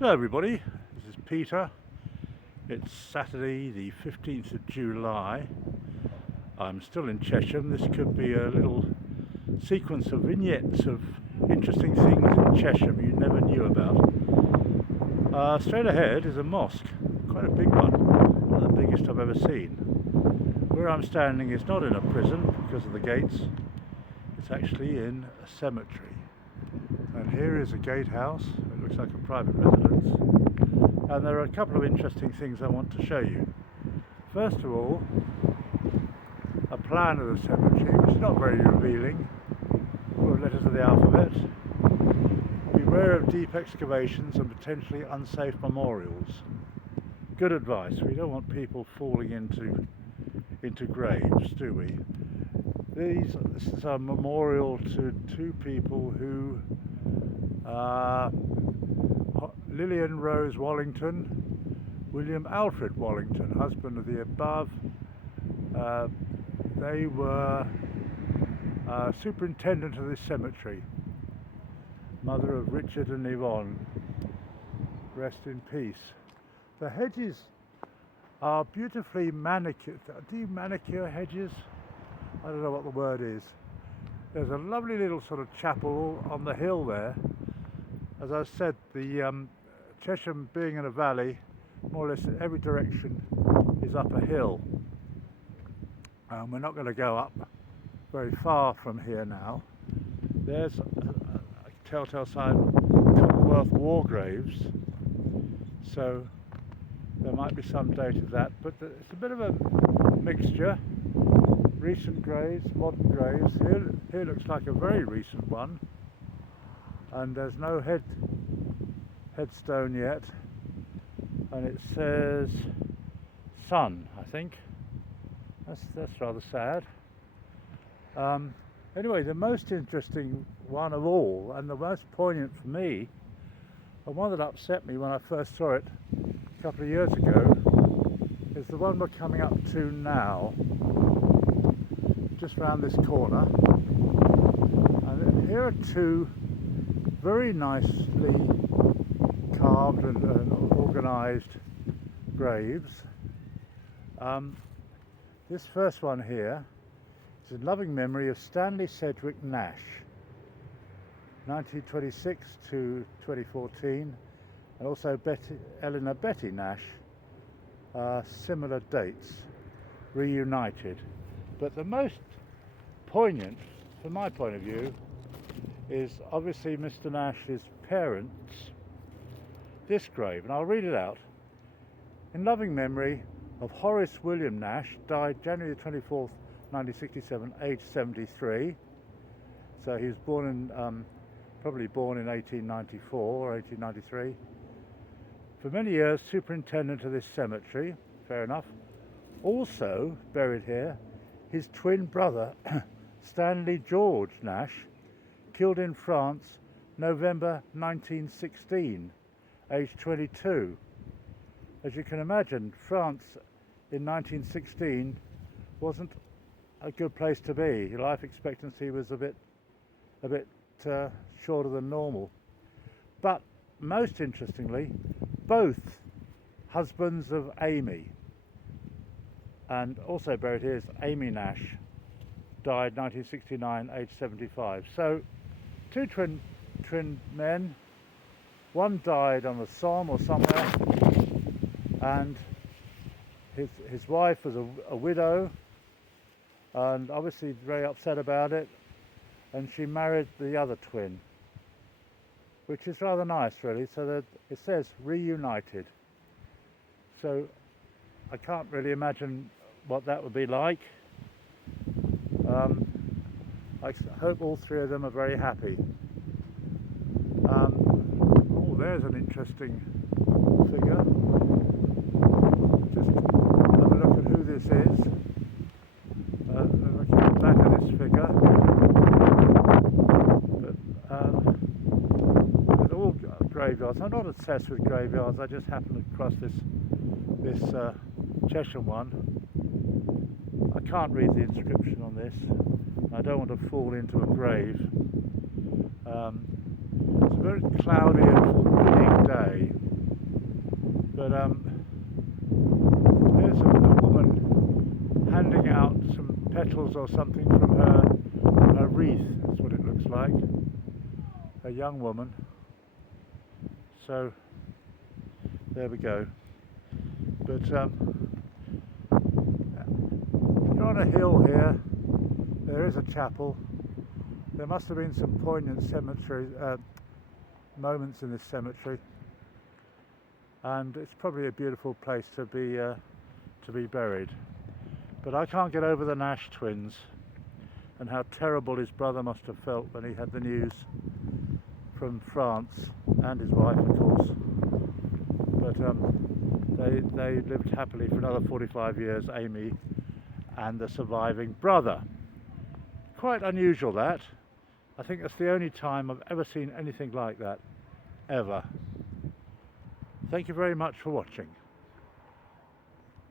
Hello everybody, this is Peter. It's Saturday the 15th of July. I'm still in Chesham. This could be a little sequence of vignettes of interesting things in Chesham you never knew about. Straight ahead is a mosque, quite a big one, one of the biggest I've ever seen. Where I'm standing is not in a prison because of the gates, it's actually in a cemetery. And here is a gatehouse. It looks like a private residence. And there are a couple of interesting things I want to show you. First of all, a plan of the cemetery, which is not very revealing, full of letters of the alphabet. Beware of deep excavations and potentially unsafe memorials. Good advice. We don't want people falling into graves, do we? This is a memorial to two people who Lillian Rose Wallington, William Alfred Wallington, husband of the above. They were superintendent of this cemetery, mother of Richard and Yvonne. Rest in peace. The hedges are beautifully manicured. Do you manicure hedges? I don't know what the word is. There's a lovely little sort of chapel on the hill there. As I said, the Chesham being in a valley, more or less every direction is up a hill. We're not going to go up very far from here now. There's a telltale sign of Commonwealth war graves, so there might be some date of that, but it's a bit of a mixture. Recent graves, modern graves. Here looks like a very recent one, and there's no headstone yet, and it says son, I think. That's rather sad. Anyway, the most interesting one of all, and the most poignant for me, and one that upset me when I first saw it a couple of years ago, is the one we're coming up to now, just round this corner. And here are two very nicely carved and organised graves. This first one here is in loving memory of Stanley Sedgwick Nash, 1926 to 2014, and also Eleanor Betty Nash, similar dates, reunited. But the most poignant, from my point of view, is obviously Mr. Nash's parents. This grave, and I'll read it out. In loving memory of Horace William Nash, died January 24th, 1967, aged 73. So he was probably born in 1894 or 1893. For many years, superintendent of this cemetery, fair enough. Also buried here, his twin brother, Stanley George Nash, killed in France, November 1916, aged 22. As you can imagine, France in 1916 wasn't a good place to be. Life expectancy was a bit shorter than normal. But most interestingly, both husbands of Amy, and also buried here is Amy Nash, died 1969, aged 75. So two twin men, one died on the Somme or somewhere, and his wife was a widow, and obviously very upset about it, and she married the other twin, which is rather nice really. So that it says reunited, so I can't really imagine what that would be like. I hope all three of them are very happy. Oh, there's an interesting figure. Just have a look at who this is. Looking at the back of this figure. But all graveyards. I'm not obsessed with graveyards. I just happened across this Chesham one. I can't read the inscription on this. I don't want to fall into a grave. It's a very cloudy and forbidding day. But here's a woman handing out some petals or something from her wreath. That's what it looks like. A young woman. So there we go. But you're on a hill here. There is a chapel. There must have been some poignant cemetery moments in this cemetery, and it's probably a beautiful place to be buried. But I can't get over the Nash twins and how terrible his brother must have felt when he had the news from France, and his wife, of course. But they lived happily for another 45 years, Amy and the surviving brother. Quite unusual, that. I think that's the only time I've ever seen anything like that, ever. Thank you very much for watching.